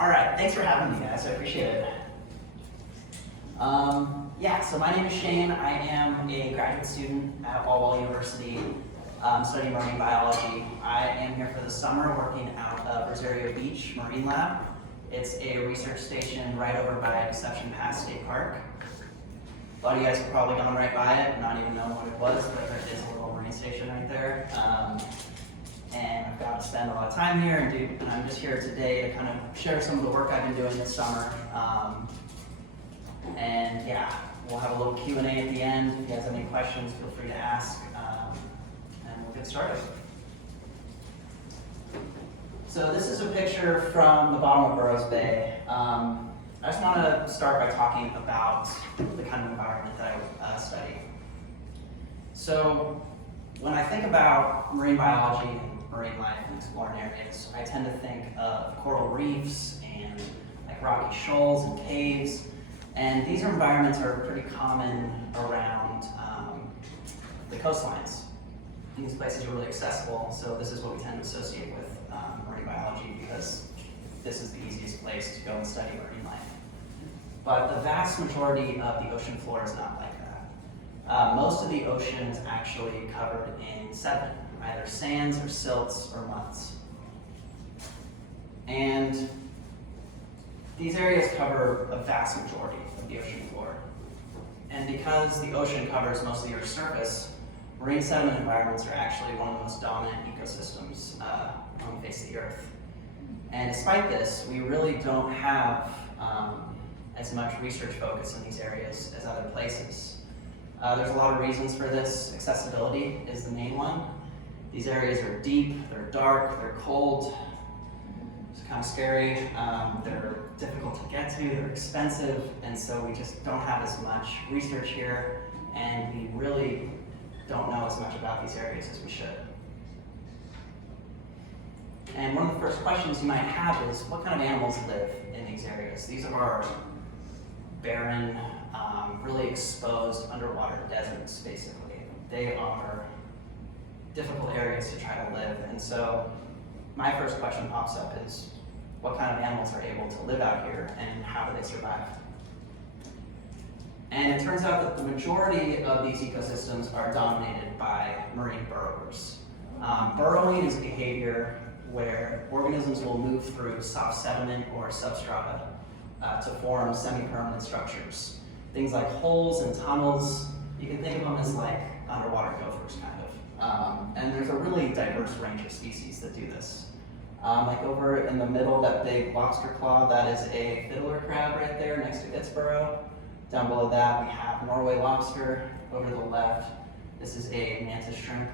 All right, thanks for having me, guys. I appreciate it. So my name is Shane. I am a graduate student at Walla University studying marine biology. I am here for the summer working out of Rosario Beach Marine Lab. It's a research station right over by Deception Pass State Park. A lot of you guys have probably gone right by it and not even known what it was, but there is a little marine station right there. And I've got to spend a lot of time here, and I'm just here today to kind of share some of the work I've been doing this summer. And yeah, we'll have a little Q&A at the end. If you guys have any questions, feel free to ask, and we'll get started. So this is a picture from the bottom of Burrows Bay. I just want to start by talking about the kind of environment that I study. So when I think about marine biology and marine life and exploring areas, I tend to think of coral reefs and like rocky shoals and caves. And these environments are pretty common around the coastlines. These places are really accessible, so this is what we tend to associate with marine biology because this is the easiest place to go and study marine life. But the vast majority of the ocean floor is not like that. Most of the ocean is actually covered in sediment, either sands or silts or muds. And these areas cover a vast majority of the ocean floor. And because the ocean covers most of the Earth's surface, marine sediment environments are actually one of the most dominant ecosystems on the face of the Earth. And despite this, we really don't have as much research focus in these areas as other places. There's a lot of reasons for this. Accessibility is the main one. These areas are deep, they're dark, they're cold. It's kind of scary. They're difficult to get to, they're expensive, and so we just don't have as much research here, and we really don't know as much about these areas as we should. And one of the first questions you might have is, what kind of animals live in these areas? These are barren, really exposed underwater deserts, basically. They are difficult areas to try to live, and so my first question pops up is, what kind of animals are able to live out here and how do they survive? And it turns out that the majority of these ecosystems are dominated by marine burrowers. Burrowing is behavior where organisms will move through soft sediment or substrata to form semi-permanent structures. Things like holes and tunnels, you can think of them as like underwater gophers, kind of. And there's a really diverse range of species that do this. Like over in the middle, that big lobster claw, that is a fiddler crab right there next to its burrow. Down below that, we have Norway lobster. Over to the left, this is a mantis shrimp.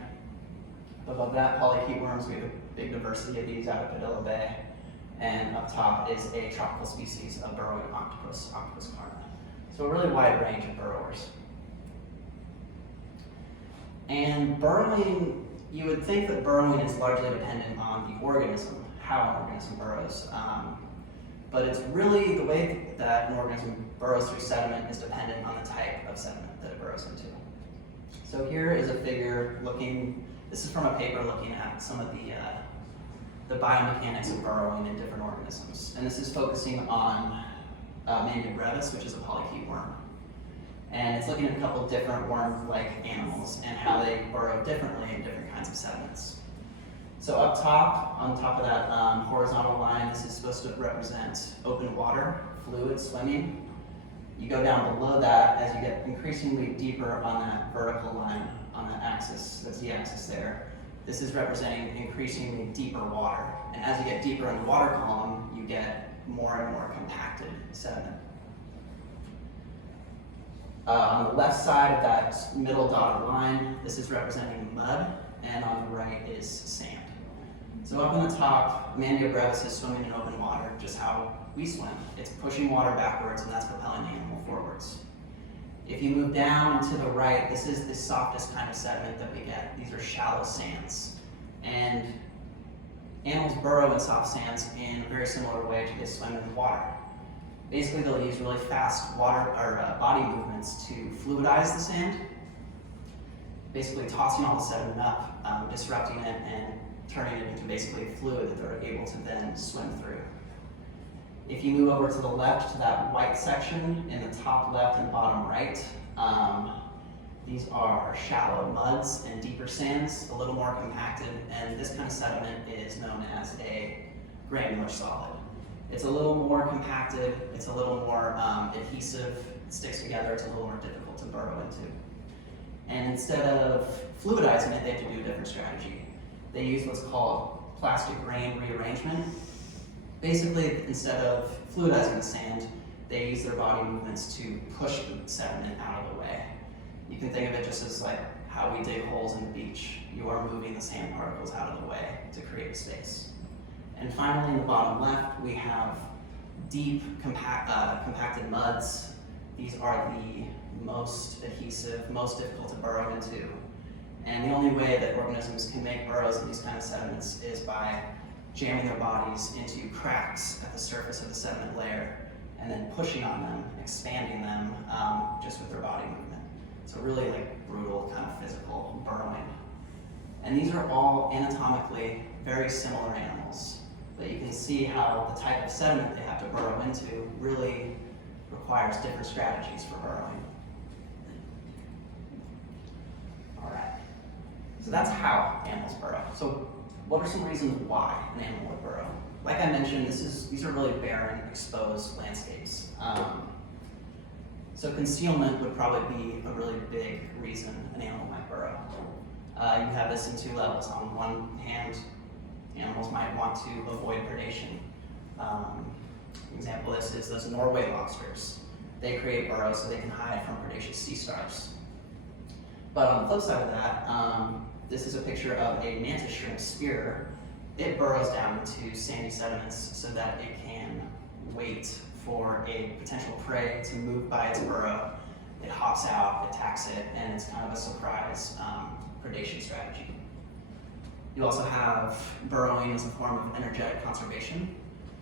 Above that, polychaete worms. We have a big diversity of these out of Padilla Bay. And up top is a tropical species of burrowing octopus, Octopus carna. So a really wide range of burrowers. And burrowing, you would think that burrowing is largely dependent on the organism, how an organism burrows. But it's really the way that an organism burrows through sediment is dependent on the type of sediment that it burrows into. So here is a figure this is from a paper looking at some of the biomechanics of burrowing in different organisms. And this is focusing on Mandia brevis, which is a polychaete worm. And it's looking at a couple of different worm-like animals and how they burrow differently in different kinds of sediments. So up top, on top of that horizontal line, this is supposed to represent open water, fluid swimming. You go down below that as you get increasingly deeper on that vertical line, on that axis, that's the axis there. This is representing increasingly deeper water. And as you get deeper in the water column, you get more and more compacted sediment. On the left side of that middle dotted line, this is representing mud, and on the right is sand. So up on the top, Mandia brevis is swimming in open water, just how we swim. It's pushing water backwards, and that's propelling the animal forwards. If you move down and to the right, this is the softest kind of sediment that we get. These are shallow sands. And animals burrow in soft sands in a very similar way to they swim in water. Basically, they'll use really fast body movements to fluidize the sand, basically tossing all the sediment up, disrupting it, and turning it into basically a fluid that they're able to then swim through. If you move over to the left to that white section in the top left and bottom right, these are shallow muds and deeper sands, a little more compacted, and this kind of sediment is known as a granular solid. It's a little more compacted, it's a little more adhesive, it sticks together, it's a little more difficult to burrow into. And instead of fluidizing it, they have to do a different strategy. They use what's called plastic grain rearrangement. Basically, instead of fluidizing the sand, they use their body movements to push the sediment out of the way. You can think of it just as like how we dig holes in the beach. You are moving the sand particles out of the way to create space. And finally, in the bottom left, we have deep, compacted muds. These are the most adhesive, most difficult to burrow into. And the only way that organisms can make burrows in these kind of sediments is by jamming their bodies into cracks at the surface of the sediment layer and then pushing on them, expanding them just with their body movement. So really like brutal kind of physical burrowing. And these are all anatomically very similar animals, but you can see how the type of sediment they have to burrow into really requires different strategies for burrowing. All right, so that's how animals burrow. So what are some reasons why an animal would burrow? Like I mentioned, these are really barren, exposed landscapes. So concealment would probably be a really big reason an animal might burrow. You have this in two levels. On one hand, animals might want to avoid predation. An example of this is those Norway lobsters. They create burrows so they can hide from predaceous sea stars. But on the flip side of that, this is a picture of a mantis shrimp spear. It burrows down into sandy sediments so that it can wait for a potential prey to move by its burrow. It hops out, attacks it, and it's kind of a surprise predation strategy. You also have burrowing as a form of energetic conservation.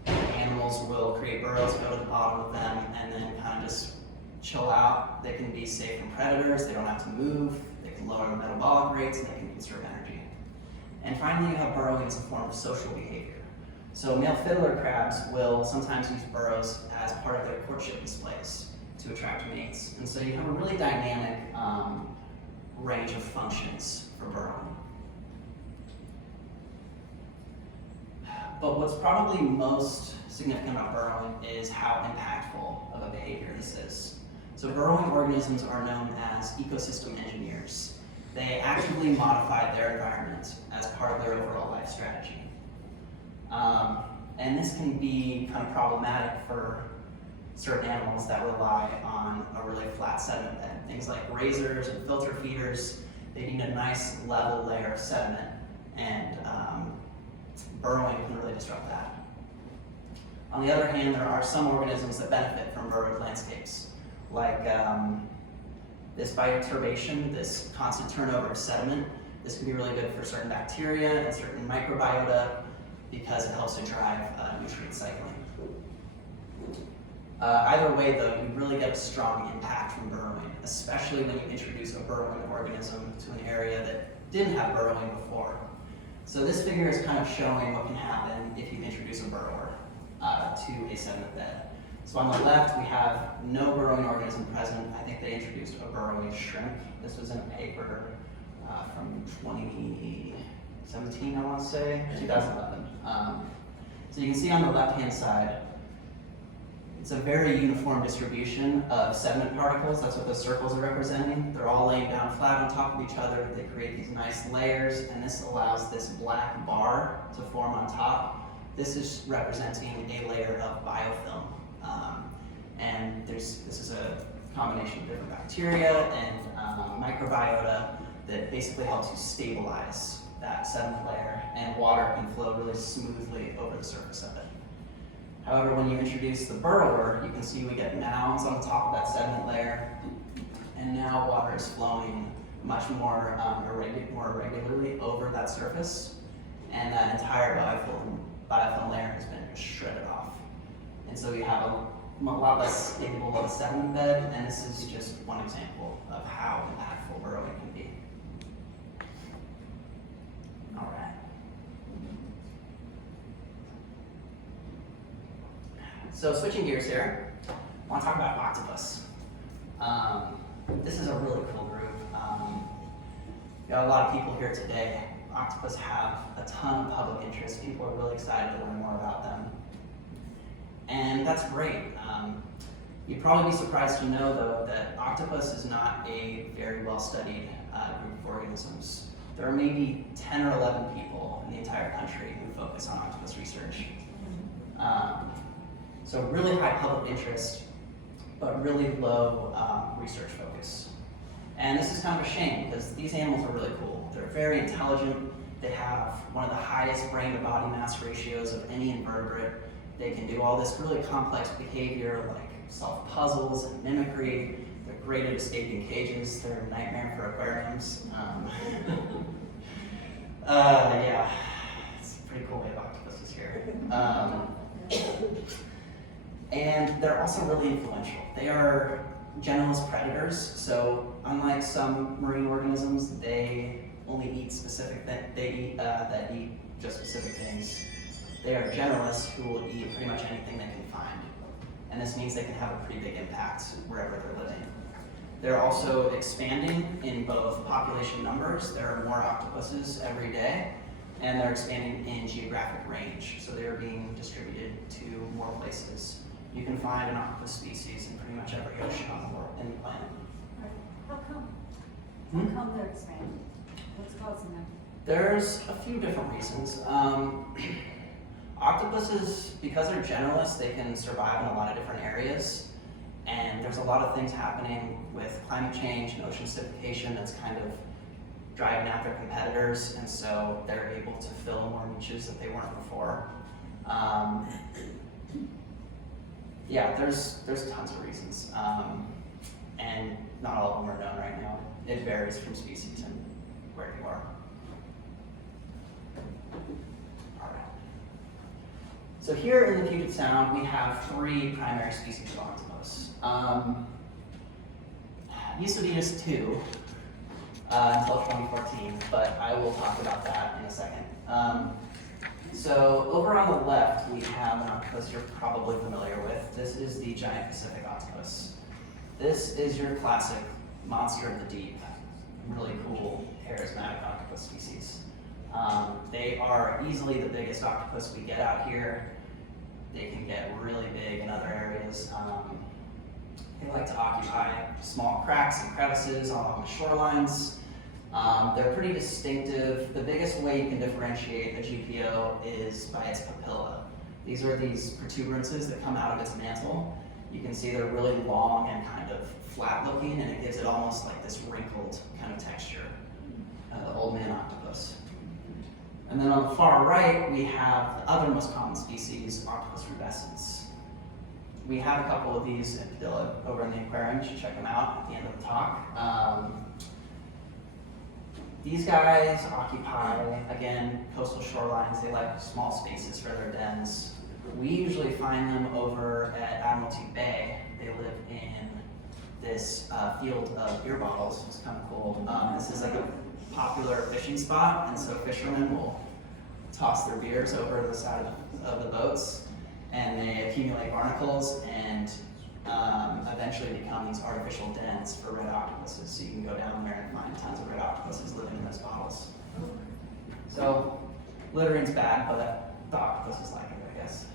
Animals will create burrows, go to the bottom of them, and then kind of just chill out. They can be safe from predators, they don't have to move, they can lower the metabolic rates, and they can conserve energy. And finally, you have burrowing as a form of social behavior. So male fiddler crabs will sometimes use burrows as part of their courtship displays to attract mates. And so you have a really dynamic range of functions for burrowing. But what's probably most significant about burrowing is how impactful of a behavior this is. So burrowing organisms are known as ecosystem engineers. They actively modify their environment as part of their overall life strategy. And this can be kind of problematic for certain animals that rely on a really flat sediment bed. Things like razors and filter feeders, they need a nice level layer of sediment, and burrowing can really disrupt that. On the other hand, there are some organisms that benefit from burrowed landscapes, like this bioturbation, this constant turnover of sediment. This can be really good for certain bacteria and certain microbiota because it helps to drive nutrient cycling. Either way though, you really get a strong impact from burrowing, especially when you introduce a burrowing organism to an area that didn't have burrowing before. So this figure is kind of showing what can happen if you introduce a burrower to a sediment bed. So on the left, we have no burrowing organism present. I think they introduced a burrowing shrimp. This was in a paper from 2017, I want to say, 2011. So you can see on the left-hand side, it's a very uniform distribution of sediment particles. That's what those circles are representing. They're all laying down flat on top of each other. They create these nice layers, and this allows this black bar to form on top. This is representing a layer of biofilm. And this is a combination of different bacteria and microbiota that basically helps you stabilize that sediment layer, and water can flow really smoothly over the surface of it. However, when you introduce the burrower, you can see we get mounds on the top of that sediment layer, and now water is flowing much more irregularly over that surface, and that entire biofilm layer has been just shredded off. And so you have a lot less stable of a sediment bed, and this is just one example of how impactful burrowing can be. All right. So switching gears here, I want to talk about octopus. This is a really cool group. We got a lot of people here today. Octopus have a ton of public interest. People are really excited to learn more about them. And that's great. You'd probably be surprised to know, though, that octopus is not a very well-studied group of organisms. There are maybe 10 or 11 people in the entire country who focus on octopus research. So really high public interest, but really low research focus. And this is kind of a shame because these animals are really cool. They're very intelligent. They have one of the highest brain to body mass ratios of any invertebrate. They can do all this really complex behavior like solve puzzles and mimicry. They're great at escaping cages. They're a nightmare for aquariums. Yeah, it's a pretty cool way of octopuses here. And they're also really influential. They are generalist predators, so unlike some marine organisms, they only eat specific that eat just specific things. They are generalists who will eat pretty much anything they can find, and this means they can have a pretty big impact wherever they're living. They're also expanding in both population numbers. There are more octopuses every day, and they're expanding in geographic range, so they are being distributed to more places. You can find an octopus species in pretty much every ocean on the world, in the planet. How come? How come they're expanding? What's causing them? There's a few different reasons. Octopuses, because they're generalists, they can survive in a lot of different areas. And there's a lot of things happening with climate change and ocean acidification that's kind of driving out their competitors, and so they're able to fill more niches that they weren't before. Yeah, there's tons of reasons, and not all of them are known right now. It varies from species and where you are. All right. So here in the Puget Sound, we have 3 primary species of octopus. Used to be just 2 until 2014, but I will talk about that in a second. So over on the left, we have an octopus you're probably familiar with. This is the giant Pacific octopus. This is your classic monster of the deep, really cool, charismatic octopus species. They are easily the biggest octopus we get out here. They can get really big in other areas. They like to occupy small cracks and crevices along the shorelines. They're pretty distinctive. The biggest way you can differentiate a GPO is by its papilla. These are these protuberances that come out of its mantle. You can see they're really long and kind of flat looking, and it gives it almost like this wrinkled kind of texture, the old man octopus. And then on the far right, we have the other most common species, Octopus rubescens. We have a couple of these in Padilla over in the aquarium. You should check them out at the end of the talk. These guys occupy, again, coastal shorelines. They like small spaces for their dens. We usually find them over at Admiralty Bay. They live in this field of beer bottles. It's kind of cool. This is like a popular fishing spot, and so fishermen will toss their beers over the side of the boats, and they accumulate barnacles and eventually become these artificial dens for red octopuses. So you can go down there and find tons of red octopuses living in those bottles. So littering's bad, but the octopuses like it, I guess.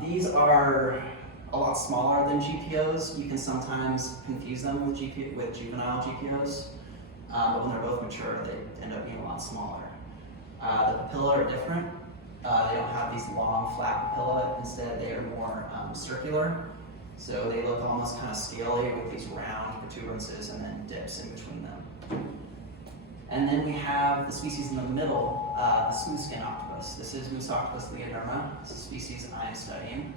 These are a lot smaller than GPOs. You can sometimes confuse them with juvenile GPOs, but when they're both mature, they end up being a lot smaller. The papillae are different. They don't have these long, flat papillae. Instead, they are more circular. So they look almost kind of scaly with these round protuberances and then dips in between them. And then we have the species in the middle, the smooth skin octopus. This is Moose octopus leoderma. This is a species I'm studying.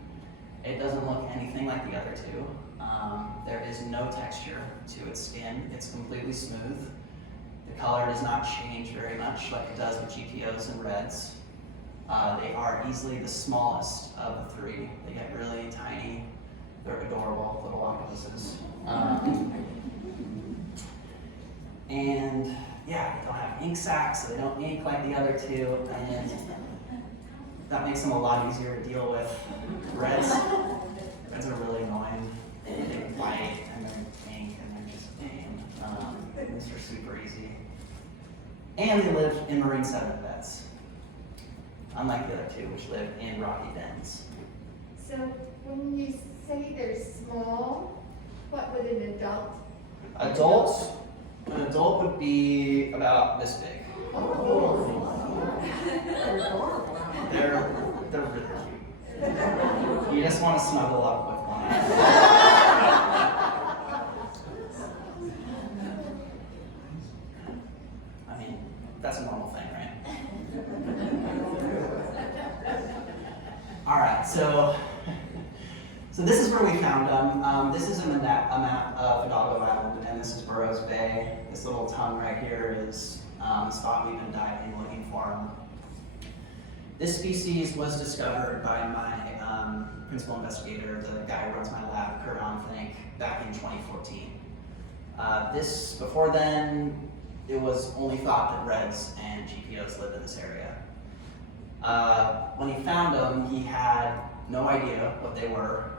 It doesn't look anything like the other 2. There is no texture to its skin. It's completely smooth. The color does not change very much like it does with GPOs and reds. They are easily the smallest of the 3. They get really tiny. They're adorable little octopuses. And yeah, they don't have ink sacs, so they don't ink like the other 2. And that makes them a lot easier to deal with. Reds are really annoying. They're white and they're pink and they're just pain. These are super easy. And they live in marine sediment beds, unlike the other two, which live in rocky bends. So when you say they're small, what would an adult? An adult would be about this big. They're really cute. You just want to snuggle up with one. I mean, that's a normal thing, right? All right, so this is where we found them. This is a map of Hidalgo Island, and this is Burrows Bay. This little tongue right here is the spot we've been diving looking for them. This species was discovered by my principal investigator, the guy who runs my lab, Kurt Onfink, back in 2014. Before then, it was only thought that reds and GPOs lived in this area. When he found them, he had no idea what they were.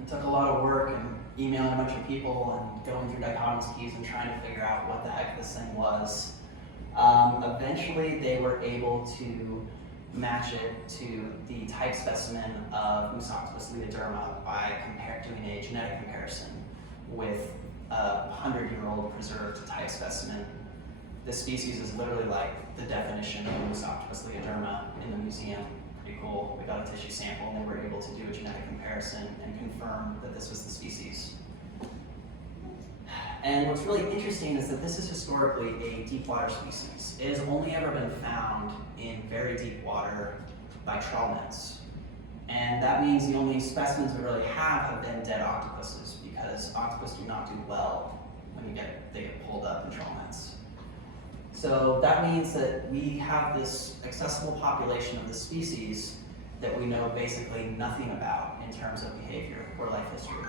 It took a lot of work and emailing a bunch of people and going through dichotomous keys and trying to figure out what the heck this thing was. Eventually, they were able to match it to the type specimen of Musoctopus leoderma by doing a genetic comparison with a 100-year-old preserved type specimen. This species is literally like the definition of Musoctopus leoderma in the museum. Pretty cool. We got a tissue sample and they were able to do a genetic comparison and confirm that this was the species. And what's really interesting is that this is historically a deep water species. It has only ever been found in very deep water by trawl nets. And that means the only specimens we really have been dead octopuses, because octopus do not do well when they get pulled up in trawl nets. So that means that we have this accessible population of the species that we know basically nothing about in terms of behavior or life history.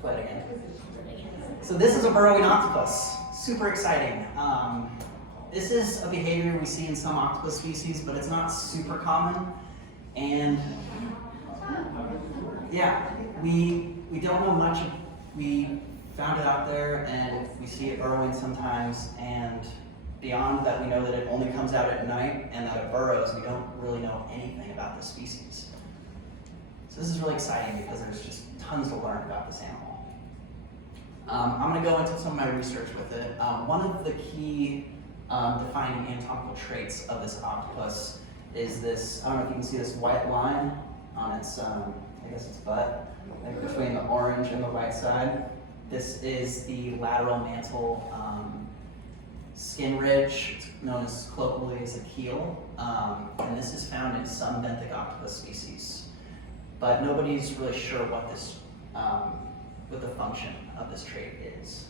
Play it again. So this is a burrowing octopus. Super exciting. This is a behavior we see in some octopus species, but it's not super common. And yeah, we don't know much. We found it out there, and we see it burrowing sometimes. And beyond that, we know that it only comes out at night, and that it burrows. We don't really know anything about this species. So this is really exciting because there's just tons to learn about this animal. I'm going to go into some of my research with it. One of the key defining anatomical traits of this octopus is this, I don't know if you can see this white line on its, I guess its butt, like between the orange and the white side. This is the lateral mantle skin ridge. It's known as colloquially as a keel, and this is found in some benthic octopus species. But nobody's really sure what the function of this trait is.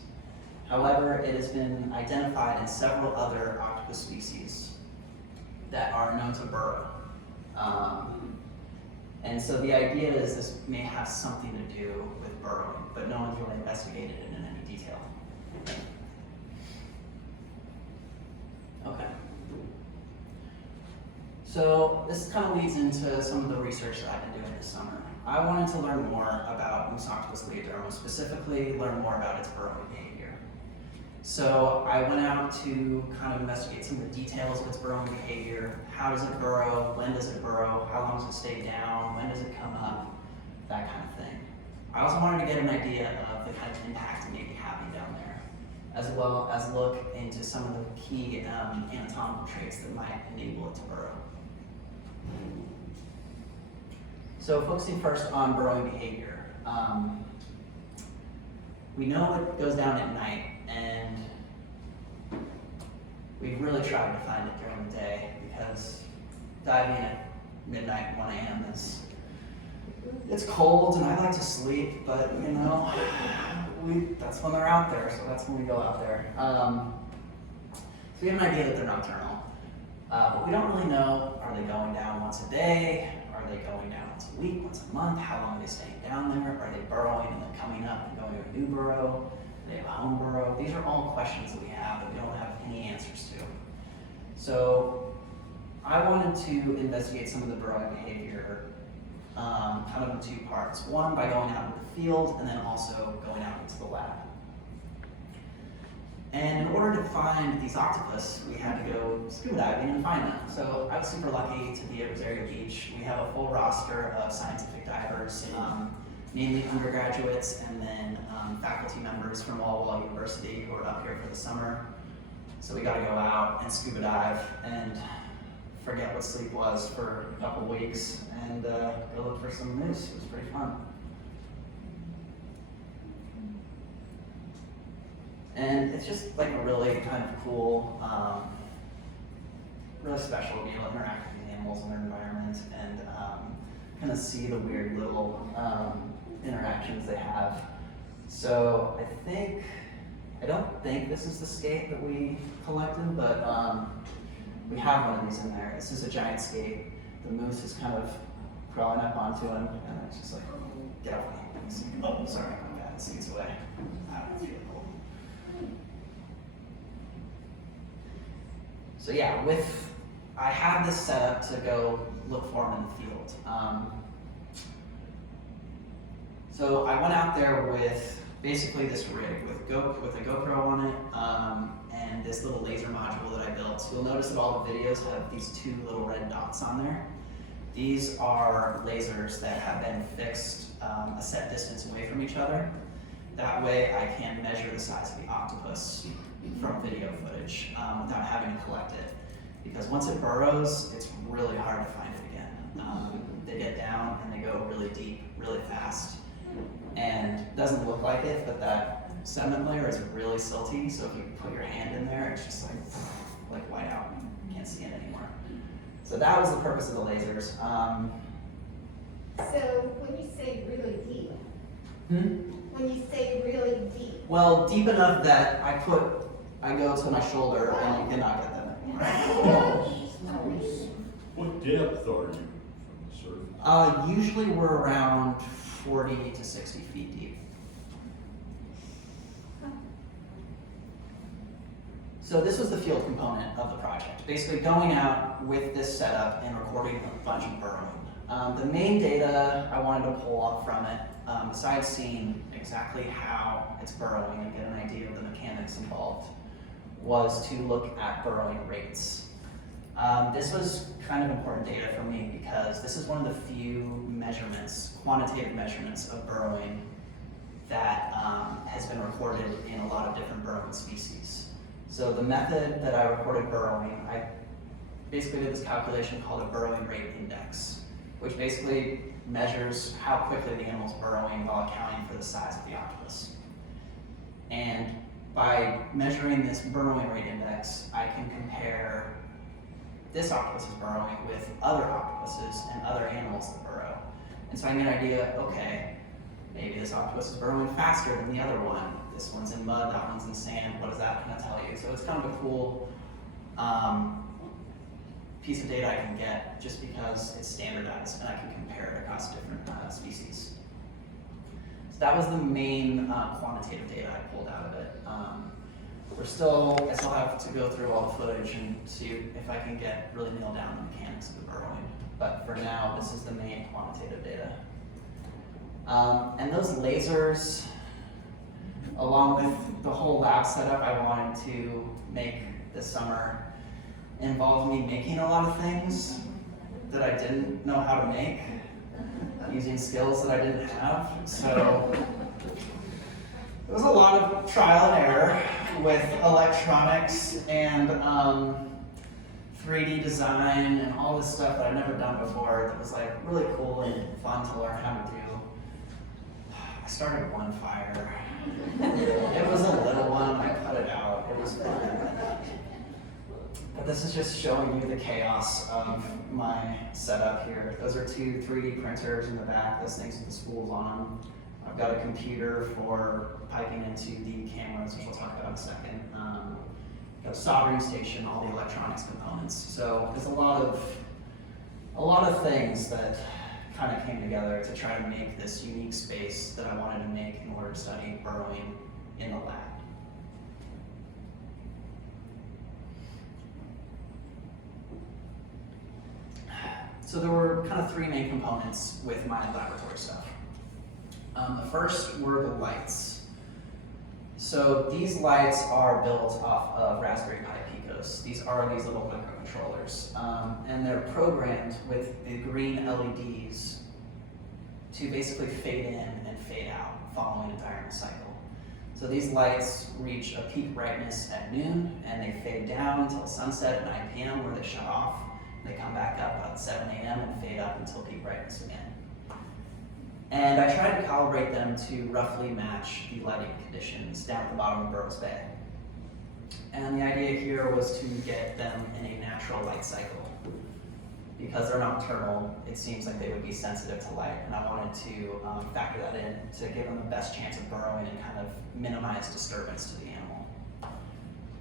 However, it has been identified in several other octopus species that are known to burrow. And so the idea is this may have something to do with burrowing, but no one's really investigated it in any detail. Okay. So this kind of leads into some of the research that I've been doing this summer. I wanted to learn more about Musoctopus leoderma, specifically learn more about its burrowing behavior. So I went out to kind of investigate some of the details of its burrowing behavior. How does it burrow? When does it burrow? How long does it stay down? When does it come up? That kind of thing. I also wanted to get an idea of the kind of impact it may be having down there, as well as look into some of the key anatomical traits that might enable it to burrow. So focusing first on burrowing behavior. We know it goes down at night, and we've really tried to find it during the day because diving at midnight, 1 a.m. it's cold and I like to sleep, but you know, that's when they're out there, so that's when we go out there. So we have an idea that they're nocturnal, but we don't really know, are they going down once a day? Are they going down once a week, once a month? How long are they staying down there? Are they burrowing and then coming up and going to a new burrow? Do they have a home burrow? These are all questions that we have that we don't have any answers to. So I wanted to investigate some of the burrowing behavior kind of in two parts. One, by going out into the field, and then also going out into the lab. And in order to find these octopus, we had to go scuba diving and find them. So I was super lucky to be at Rosario Beach. We have a full roster of scientific divers, mainly undergraduates and then faculty members from Walla Walla University who are up here for the summer. So we got to go out and scuba dive and forget what sleep was for a couple weeks and go look for some moose. It was pretty fun. And it's just like a really kind of cool, really special to be able to interact with the animals in their environment and kind of see the weird little interactions they have. So I don't think this is the skate that we collected, but we have one of these in there. This is a giant skate. The moose is kind of crawling up onto him, and it's just like, get off me. Oh, sorry, my bad. It skates away. I don't feel cool. So yeah, I had this set up to go look for them in the field. So I went out there with basically this rig with a GoPro on it and this little laser module that I built. You'll notice that all the videos have these two little red dots on there. These are lasers that have been fixed a set distance away from each other. That way I can measure the size of the octopus from video footage without having to collect it. Because once it burrows, it's really hard to find it again. They get down and they go really deep, really fast. And it doesn't look like it, but that sediment layer is really silty, so if you put your hand in there, it's just like white out. You can't see it anymore. So that was the purpose of the lasers. So when you say really deep, when you say really deep, well, deep enough that I go to my shoulder and you cannot get them anymore. What depth are you from the surface? Usually we're around 40 to 60 feet deep. So this was the field component of the project. Basically going out with this setup and recording a bunch of burrowing. The main data I wanted to pull up from it, besides seeing exactly how it's burrowing and get an idea of the mechanics involved, was to look at burrowing rates. This was kind of important data for me because this is one of the few measurements, quantitative measurements of burrowing that has been recorded in a lot of different burrowing species. So the method that I recorded burrowing, I basically did this calculation called a burrowing rate index, which basically measures how quickly the animal's burrowing while accounting for the size of the octopus. And by measuring this burrowing rate index, I can compare this octopus's burrowing with other octopuses and other animals that burrow. And so I get an idea, okay, maybe this octopus is burrowing faster than the other one. This one's in mud, that one's in sand. What is that going to tell you? So it's kind of a cool piece of data I can get just because it's standardized and I can compare it across different species. So that was the main quantitative data I pulled out of it. I still have to go through all the footage and see if I can really nail down the mechanics of the burrowing. But for now, this is the main quantitative data. And those lasers, along with the whole lab setup I wanted to make this summer, involved me making a lot of things that I didn't know how to make, using skills that I didn't have. So it was a lot of trial and error with electronics and 3D design and all this stuff that I've never done before that was like really cool and fun to learn how to do. I started one fire. It was a little one, I put it out, it was fun. But this is just showing you the chaos of my setup here. Those are two 3D printers in the back, those things with the spools on them. I've got a computer for piping into the cameras, which we'll talk about in a second. soldering station, all the electronics components. So there's a lot of things that kind of came together to try to make this unique space that I wanted to make in order to study burrowing in the lab. So there were kind of three main components with my laboratory stuff. The first were the lights. So these lights are built off of Raspberry Pi Picos. These are these little microcontrollers, and they're programmed with the green LEDs to basically fade in and fade out following a diurnal cycle. So these lights reach a peak brightness at noon, and they fade down until sunset at 9 p.m. where they shut off. They come back up at 7 a.m. and fade up until peak brightness again. And I tried to calibrate them to roughly match the lighting conditions down at the bottom of Burrows Bay. And the idea here was to get them in a natural light cycle. Because they're nocturnal, it seems like they would be sensitive to light, and I wanted to factor that in to give them the best chance of burrowing and kind of minimize disturbance to the animal.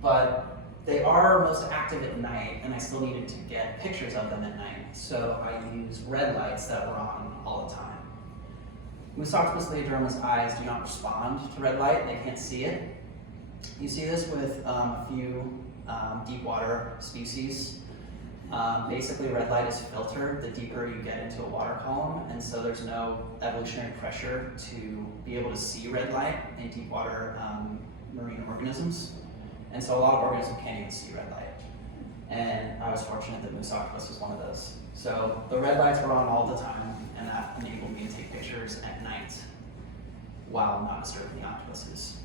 But they are most active at night, and I still needed to get pictures of them at night, so I used red lights that were on all the time. Musoctopus leoderma's eyes do not respond to red light, they can't see it. You see this with a few deep water species. Basically, red light is filtered the deeper you get into a water column, and so there's no evolutionary pressure to be able to see red light in deep water marine organisms. And so a lot of organisms can't even see red light. And I was fortunate that Musoctopus was one of those. So the red lights were on all the time, and that enabled me to take pictures at night while not disturbing the octopuses.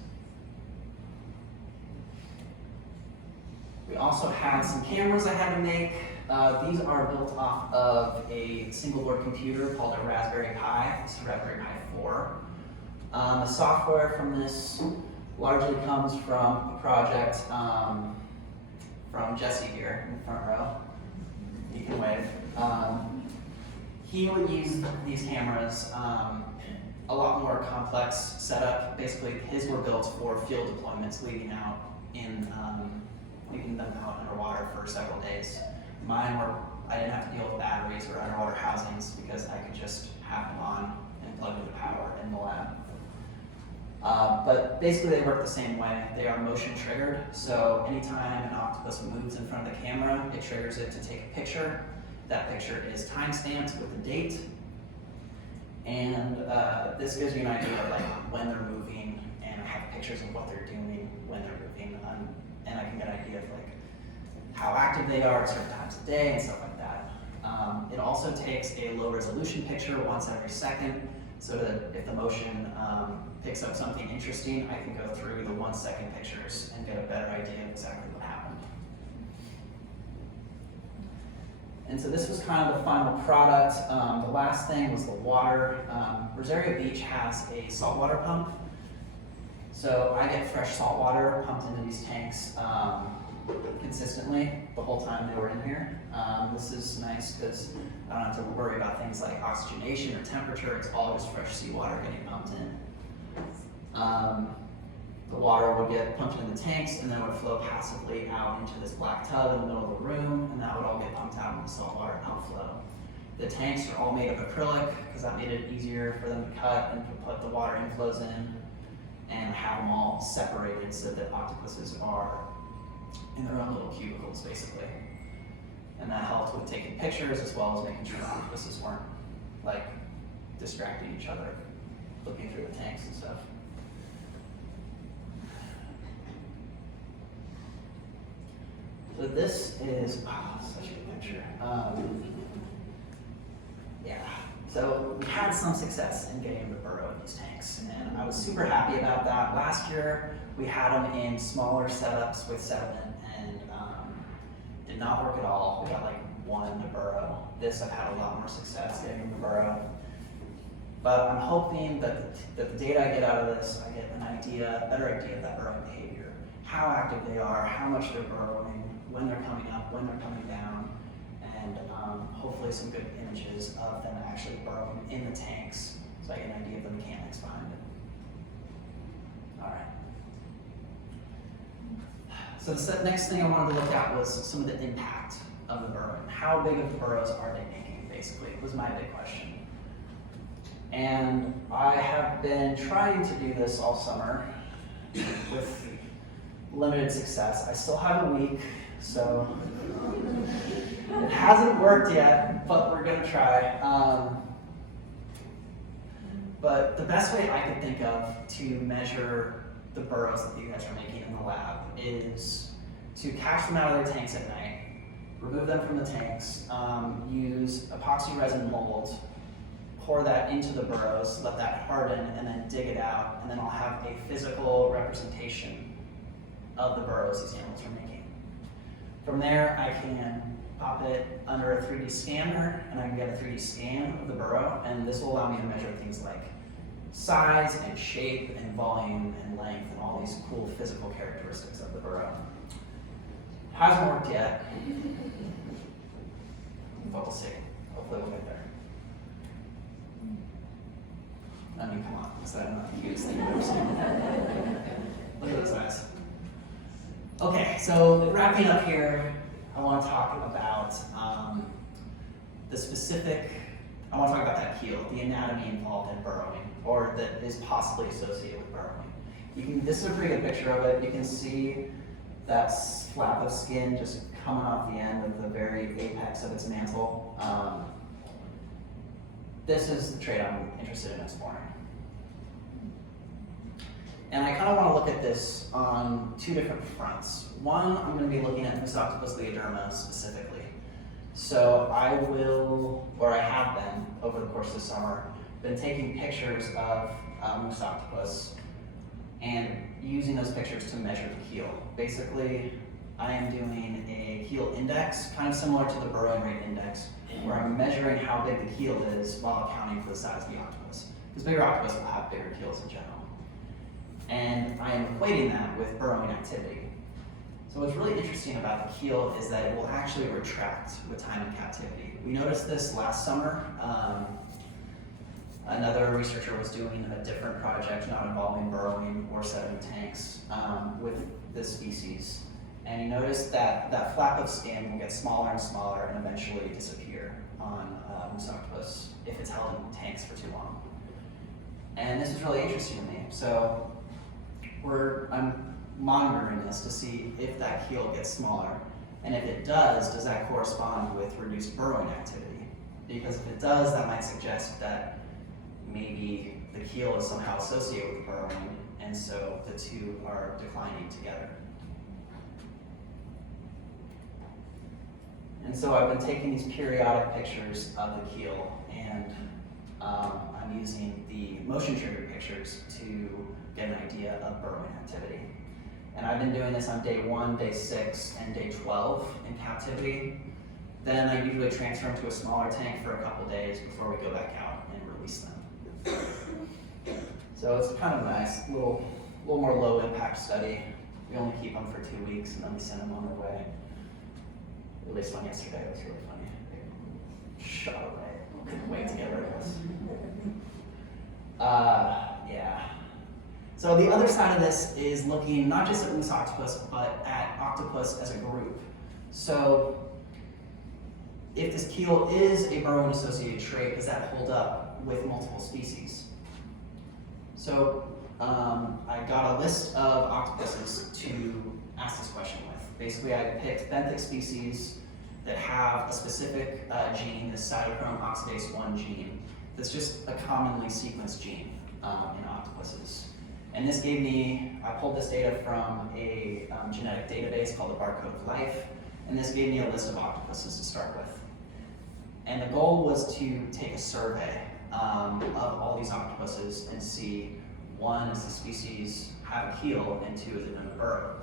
We also had some cameras I had to make. These are built off of a single board computer called a Raspberry Pi. It's a Raspberry Pi 4. The software from this largely comes from a project from Jesse here in the front row. You can wave. He would use these cameras, a lot more complex setup. Basically, his were built for field deployments, leaving them out underwater for several days. Mine were, I didn't have to deal with batteries or underwater housings because I could just have them on and plug into power in the lab. But basically they work the same way. They are motion triggered, so anytime an octopus moves in front of the camera, it triggers it to take a picture. That picture is time-stamped with a date, and this gives you an idea of like when they're moving, and I have pictures of what they're doing when they're moving, and I can get an idea of like how active they are at certain times of day and stuff like that. It also takes a low-resolution picture once every second, so that if the motion picks up something interesting, I can go through the 1 second pictures and get a better idea of exactly what happened. And so this was kind of the final product. The last thing was the water. Rosario Beach has a saltwater pump. So I get fresh salt water pumped into these tanks consistently the whole time they were in here. This is nice because I don't have to worry about things like oxygenation or temperature. It's all just fresh seawater getting pumped in. The water would get pumped in the tanks, and then it would flow passively out into this black tub in the middle of the room, and that would all get pumped out in the saltwater outflow. The tanks are all made of acrylic because that made it easier for them to cut and to put the water inflows in, and have them all separated so that octopuses are in their own little cubicles, basically. And that helped with taking pictures as well as making sure the octopuses weren't like distracting each other, looking through the tanks and stuff. So this is such a good picture. Yeah. So we had some success in getting them to burrow in these tanks, and I was super happy about that. Last year we had them in smaller setups with sediment, and did not work at all. We got like one to burrow. This I've had a lot more success getting them to burrow. But I'm hoping that the data I get out of this, I get a better idea of that burrowing behavior, how active they are, how much they're burrowing, when they're coming up, when they're coming down, and hopefully some good images of them actually burrowing in the tanks, so I get an idea of the mechanics behind it. All right. So the next thing I wanted to look at was some of the impact of the burrowing. How big of the burrows are they making, basically, was my big question. And I have been trying to do this all summer with limited success. I still have a week, so it hasn't worked yet, but we're gonna try. But the best way I could think of to measure the burrows that you guys are making in the lab is to catch them out of their tanks at night, remove them from the tanks, use epoxy resin mold, pour that into the burrows, let that harden, and then dig it out, and then I'll have a physical representation of the burrows these animals are making. From there, I can pop it under a 3D scanner, and I can get a 3D scan of the burrow, and this will allow me to measure things like size and shape and volume and length and all these cool physical characteristics of the burrow. Hasn't worked yet, but we'll see. Hopefully we'll get there. I mean, come on, is that not the cutest thing I've ever seen? Look at those eyes. Okay, so wrapping up here, I want to talk about I want to talk about that keel, the anatomy involved in burrowing, or that is possibly associated with burrowing. This is a pretty good picture of it. You can see that flap of skin just coming off the end of the very apex of its mantle. This is the trait I'm interested in exploring. And I kind of want to look at this on two different fronts. One, I'm going to be looking at Mystoctopus leoderma specifically. So I have been, over the course of the summer, been taking pictures of Mystoctopus and using those pictures to measure the keel. Basically, I am doing a keel index, kind of similar to the burrowing rate index, where I'm measuring how big the keel is while accounting for the size of the octopus. Because bigger octopus will have bigger keels in general. And I am equating that with burrowing activity. So what's really interesting about the keel is that it will actually retract with time in captivity. We noticed this last summer. Another researcher was doing a different project, not involving burrowing or setting tanks, with this species. And he noticed that that flap of skin will get smaller and smaller and eventually disappear on Mystoctopus if it's held in tanks for too long. And this is really interesting to me. So I'm monitoring this to see if that keel gets smaller. And if it does that correspond with reduced burrowing activity? Because if it does, that might suggest that maybe the keel is somehow associated with burrowing, and so the two are declining together. And so I've been taking these periodic pictures of the keel, and I'm using the motion trigger pictures to get an idea of burrowing activity. And I've been doing this on day 1, day 6, and day 12 in captivity. Then I usually transfer them to a smaller tank for a couple days before we go back out and release them. So it's kind of a nice, little more low impact study. We only keep them for 2 weeks and then we send them on their way. At least one yesterday, it was really funny. They shot away. Couldn't wait to get rid of us. Yeah. So the other side of this is looking not just at Mystoctopus, but at octopus as a group. So if this keel is a burrowing associated trait, does that hold up with multiple species? So I got a list of octopuses to ask this question with. Basically, I picked benthic species that have a specific gene, the cytochrome oxidase 1 gene, that's just a commonly sequenced gene in octopuses. And this gave me, I pulled this data from a genetic database called the Barcode of Life, and this gave me a list of octopuses to start with. And the goal was to take a survey of all these octopuses and see, 1, does the species have a keel, and 2, is it in a burrow?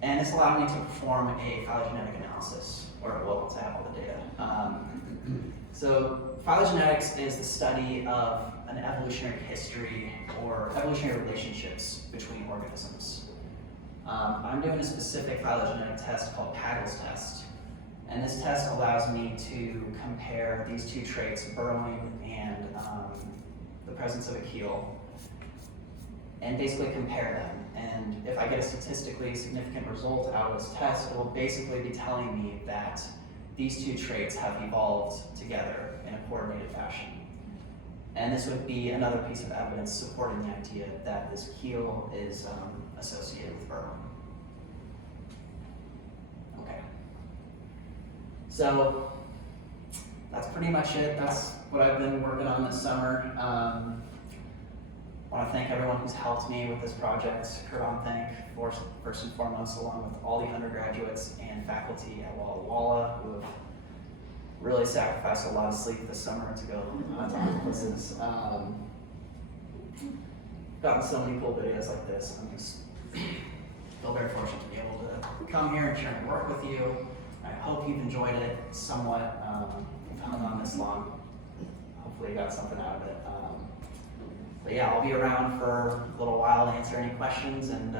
And this allowed me to perform a phylogenetic analysis, or well, once I have all the data. So phylogenetics is the study of an evolutionary history or evolutionary relationships between organisms. I'm doing a specific phylogenetic test called Pagel's test. And this test allows me to compare these two traits, burrowing and the presence of a keel, and basically compare them. And if I get a statistically significant result out of this test, it will basically be telling me that these two traits have evolved together in a coordinated fashion. And this would be another piece of evidence supporting the idea that this keel is associated with burrowing. Okay. So that's pretty much it. That's what I've been working on this summer. I want to thank everyone who's helped me with this project. Kurban thank first and foremost, along with all the undergraduates and faculty at Walla Walla who have really sacrificed a lot of sleep this summer to go to octopuses. Gotten so many cool videos like this. I'm just feel very fortunate to be able to come here and share my work with you. I hope you've enjoyed it somewhat. You've hung on this long. Hopefully you got something out of it. But yeah, I'll be around for a little while to answer any questions, and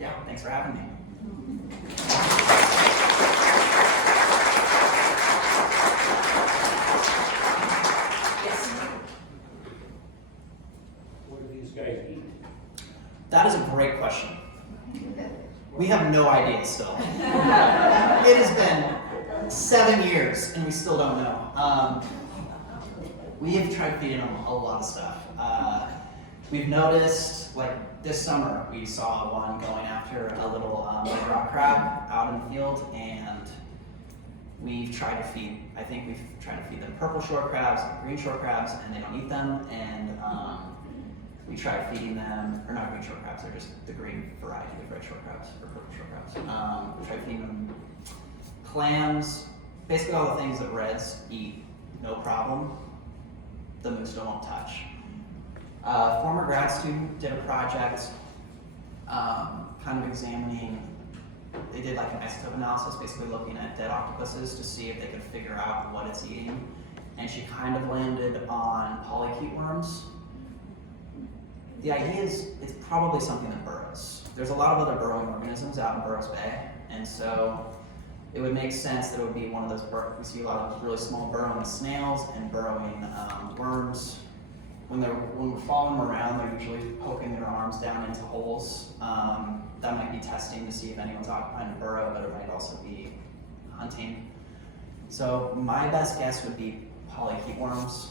yeah, thanks for having me. Yes? What do these guys eat? That is a great question. We have no idea still. It has been 7 years and we still don't know. We have tried feeding them a lot of stuff. We've noticed, like this summer, we saw one going after a little red rock crab out in the field, and we've tried to feed, I think we've tried to feed them purple shore crabs and green shore crabs, and they don't eat them, and we tried feeding them, or not green shore crabs, they're just the green variety of red shore crabs, or purple shore crabs. We tried feeding them clams, basically all the things that reds eat, no problem. The moose don't want to touch. Former grad student did a project kind of examining, they did like an isotope analysis, basically looking at dead octopuses to see if they could figure out what it's eating. And she kind of landed on polychaete worms. The idea is it's probably something that burrows. There's a lot of other burrowing organisms out in Burrows Bay, and so it would make sense that it would be one of those, we see a lot of really small burrowing snails and burrowing worms. When we're following them around, they're usually poking their arms down into holes. That might be testing to see if anyone's occupying a burrow, but it might also be hunting. So my best guess would be polychaete worms.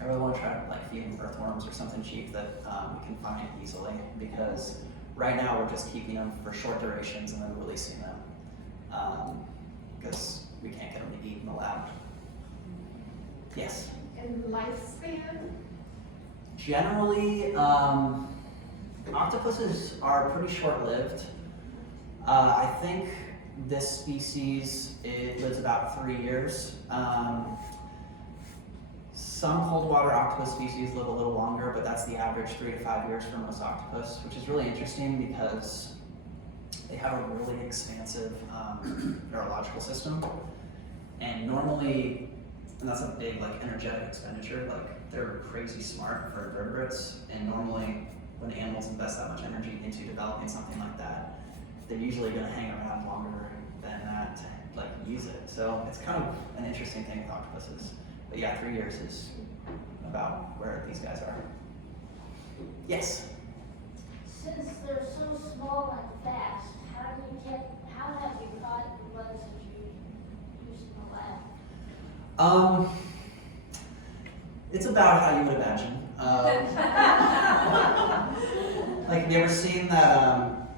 I really want to try like feeding earthworms or something cheap that we can find easily, because right now we're just keeping them for short durations and then releasing them. Because we can't get them to eat in the lab. Yes? And lifespan? Generally, octopuses are pretty short-lived. I think this species, it lives about 3 years. Some cold water octopus species live a little longer, but that's the average 3 to 5 years for most octopus, which is really interesting because they have a really expansive neurological system, and normally, and that's a big like energetic expenditure, like they're crazy smart for invertebrates, and normally when animals invest that much energy into developing something like that, they're usually going to hang around longer than that to like use it. So it's kind of an interesting thing with octopuses. But yeah, 3 years is about where these guys are. Yes? Since they're so small and fast, how have you caught the ones that you use in the lab? It's about how you would imagine. Like, have you ever seen that,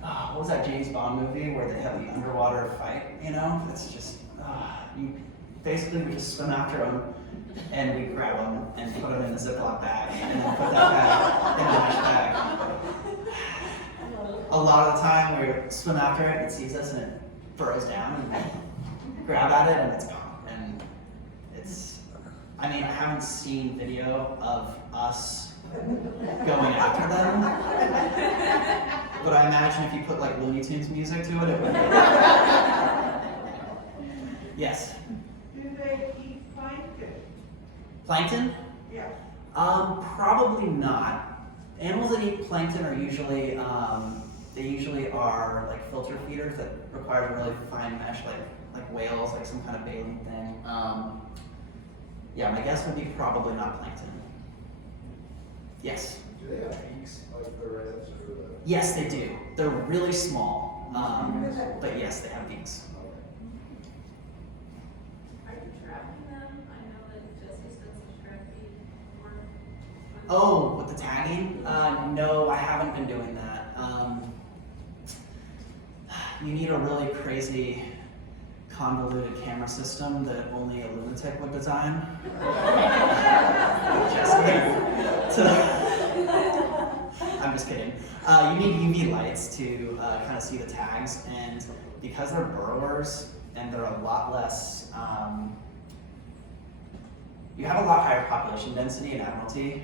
what was that James Bond movie where they have the underwater fight, you know? It's just, you basically we just swim after them and we grab them and put them in a Ziploc bag and then put that bag in a mesh bag. A lot of the time we swim after it, it sees us and it burrows down and we grab at it and it's gone. And it's, I mean, I haven't seen video of us going after them, but I imagine if you put like Looney Tunes music to it, it would be. Yes? Do they eat plankton? Plankton? Yeah. Probably not. Animals that eat plankton are usually, they usually are like filter feeders that require really fine mesh, like whales, like some kind of baleen thing. Yeah, my guess would be probably not plankton. Yes? Do they have beaks like the reds or the Yes, they do. They're really small, but yes, they have beaks. Are you trapping them? I know that Jesse's done some tracking work. Oh, with the tagging? No, I haven't been doing that. You need a really crazy, convoluted camera system that only a lunatic would design. I'm just kidding. You need UV lights to kind of see the tags, and because they're burrowers and they're a lot less, you have a lot higher population density in Admiralty.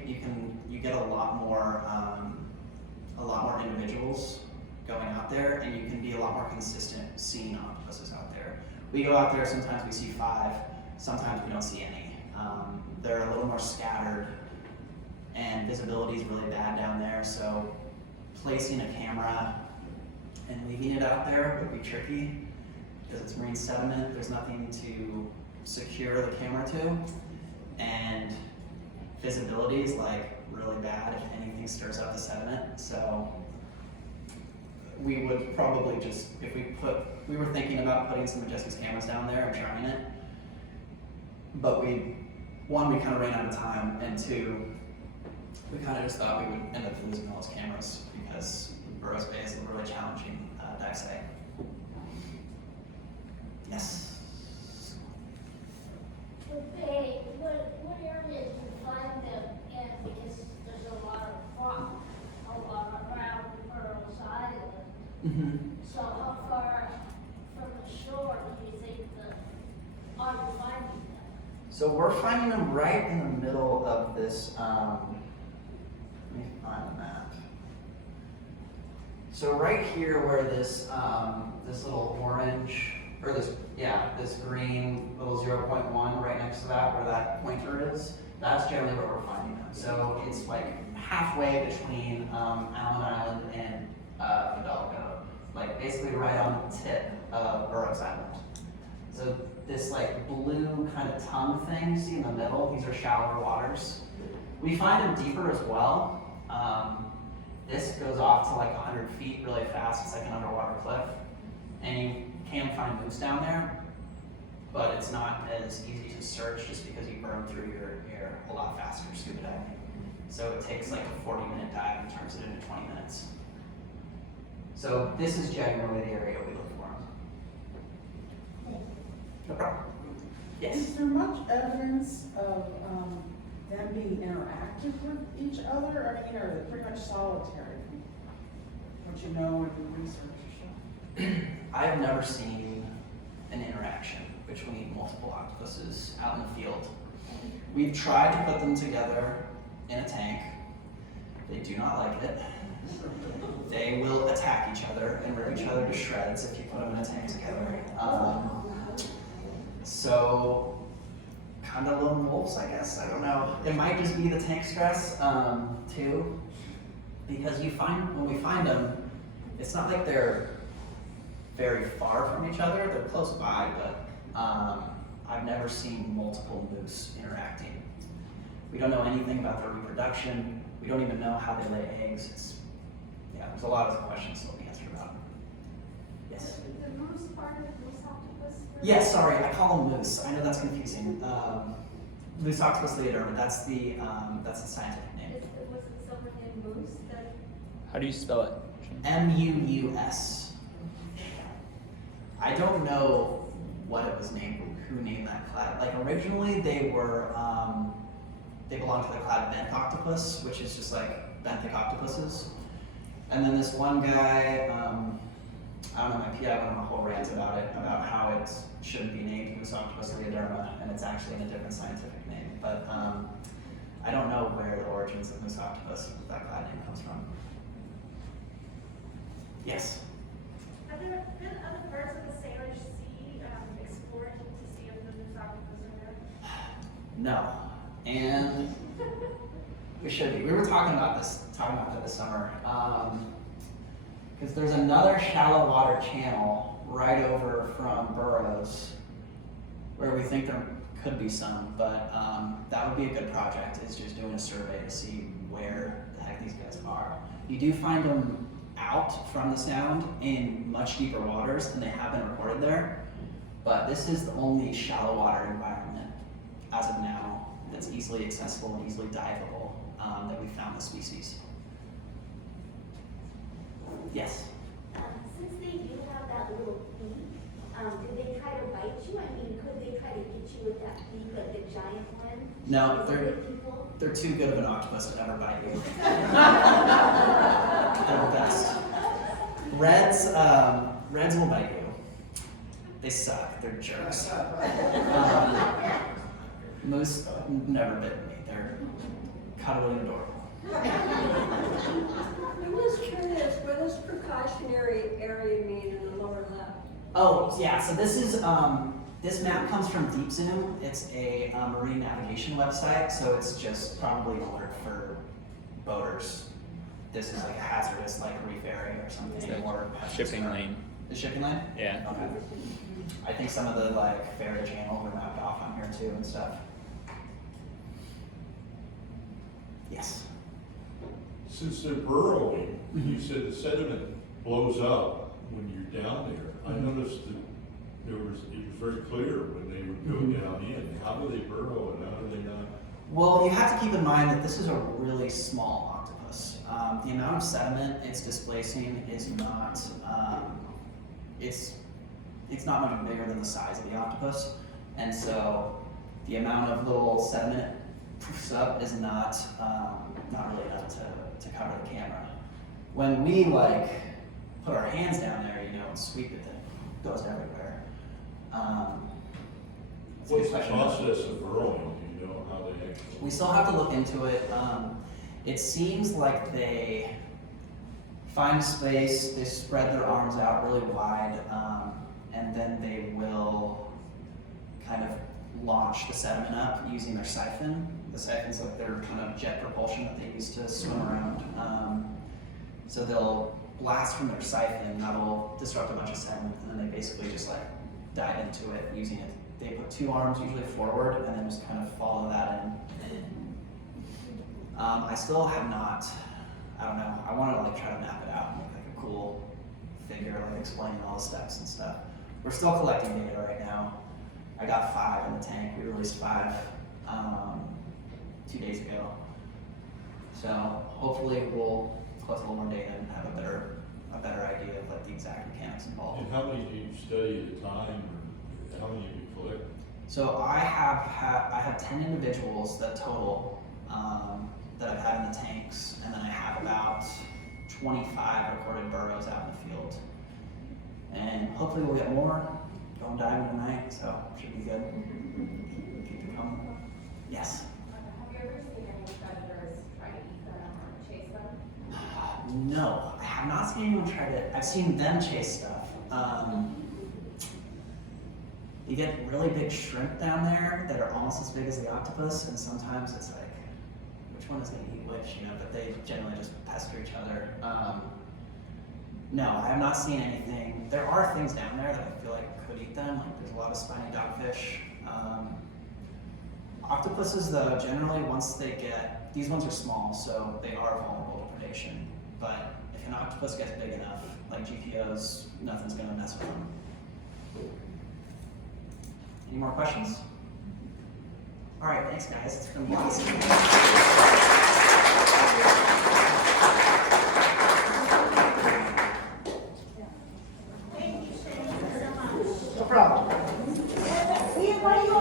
You get a lot more individuals going out there, and you can be a lot more consistent seeing octopuses out there. We go out there, sometimes we see 5, sometimes we don't see any. They're a little more scattered, and visibility is really bad down there, so placing a camera and leaving it out there would be tricky because it's marine sediment. There's nothing to secure the camera to, and visibility is like really bad if anything stirs up the sediment. So we would probably just, we were thinking about putting some of Jesse's cameras down there and trying it, but we kind of ran out of time, and 2, we kind of just thought we would end up losing all his cameras because Burrows Bay is a really challenging dive site. Yes? The bay, what areas do you find them in? Because there's a lot around Burrows Island. Mm-hmm. So how far from the shore do you think are you finding them? So we're finding them right in the middle of this, let me find the map. So right here where this little orange, or this green little 0.1 right next to that, where that pointer is, that's generally where we're finding them. So it's like halfway between Allen Island and Padilla, like basically right on the tip of Burrows Island. So this like blue kind of tongue thing you see in the middle, these are shallower waters. We find them deeper as well. This goes off to like 100 feet really fast. It's like an underwater cliff. And you can find moose down there, but it's not as easy to search just because you burn through your air a lot faster scuba diving. So it takes like a 40-minute dive and turns it into 20 minutes. So this is generally the area we look for them. No problem. Yes? Is there much evidence of them being interactive with each other? I mean, are they pretty much solitary? What you know in research? I've never seen an interaction between multiple octopuses out in the field. We've tried to put them together in a tank. They do not like it. They will attack each other and rip each other to shreds if you put them in a tank together. So, kind of lone wolves, I guess. I don't know. It might just be the tank stress, too. Because when we find them, it's not like they're very far from each other. They're close by, but I've never seen multiple moose interacting. We don't know anything about their reproduction. We don't even know how they lay eggs. There's a lot of questions still to be answered about. Yes? The moose part of moose octopus? Yes, sorry, I call them moose. I know that's confusing. Moose octopus leoderma, that's the scientific name. Was it someone named Moose that? How do you spell it? M-U-U-S. I don't know what it was named, who named that clade. Like originally they were, they belonged to the clade bent octopus, which is just like benthic octopuses. And then this one guy, I don't know, my PI went on a whole rant about it, about how it shouldn't be named Moose octopus leoderma, and it's actually in a different scientific name. But I don't know where the origins of Moose octopus, that clade name comes from. Yes? Have there been other birds of the Salish Sea explored to see if the moose octopus are there? No. And we should be. We were talking about that this summer. Because there's another shallow water channel right over from Burrows where we think there could be some, but that would be a good project, is just doing a survey to see where the heck these guys are. You do find them out from the sound in much deeper waters, and they have been recorded there. But this is the only shallow water environment as of now that's easily accessible and easily diveable that we found the species. Yes? Since they do have that little beak, did they try to bite you? I mean, could they try to get you with that beak, like the giant one? No, Is it big people? they're too good of an octopus to ever bite you. They're the best. Reds will bite you. They suck. They're jerks. Moose never bitten me. They're cuddly and adorable. I'm just curious, what does precautionary area mean in the lower left? Oh, yeah, so this is, this map comes from Deep Zoom. It's a marine navigation website, so it's just probably an alert for boaters. This is like a hazardous, like reef area or something. Or Shipping lane. The shipping lane? Yeah. Okay. I think some of the like ferry channels are mapped off on here too and stuff. Yes. Since they're burrowing, you said the sediment blows up when you're down there. I noticed that it was very clear when they would go down in. How do they burrow and how do they not? Well, you have to keep in mind that this is a really small octopus. The amount of sediment it's displacing is not, it's not much bigger than the size of the octopus. And so the amount of little sediment it poofs up is not really enough to cover the camera. When we like put our hands down there, you know, and sweep it, it goes everywhere. That's a good What's the question. process of burrowing? Do you know how they actually? We still have to look into it. It seems like they find a space, they spread their arms out really wide, and then they will kind of launch the sediment up using their siphon. The siphon's like their kind of jet propulsion that they use to swim around. So they'll blast from their siphon, that'll disrupt a bunch of sediment, and then they basically just like dive into it using it. They put two arms usually forward and then just kind of follow that in. I still have not, I don't know, I want to like try to map it out and make like a cool figure, like explaining all the steps and stuff. We're still collecting data right now. I got 5 in the tank. We released 5 2 days ago. So hopefully we'll collect a little more data and have a better idea of like the exact mechanics involved. And how many do you study at a time, or how many do you collect? So I have 10 individuals that total that I've had in the tanks, and then I have about 25 recorded burrows out in the field. And hopefully we'll get more. Going diving tonight, so should be good. Keep it coming. Yes. Have you ever seen any predators try to eat them or chase them? No, I have not seen anyone try to. I've seen them chase stuff. You get really big shrimp down there that are almost as big as the octopus, and sometimes it's like, which one is going to eat which, you know, but they generally just pester each other. No, I have not seen anything. There are things down there that I feel like could eat them, like there's a lot of spiny dogfish. Octopuses though, generally once they get, these ones are small, so they are vulnerable to predation. But if an octopus gets big enough, like GPOs, nothing's gonna mess with them. Any more questions? All right, thanks guys, it's been awesome. Thank you, Shane, so much. No problem. Ian, what do you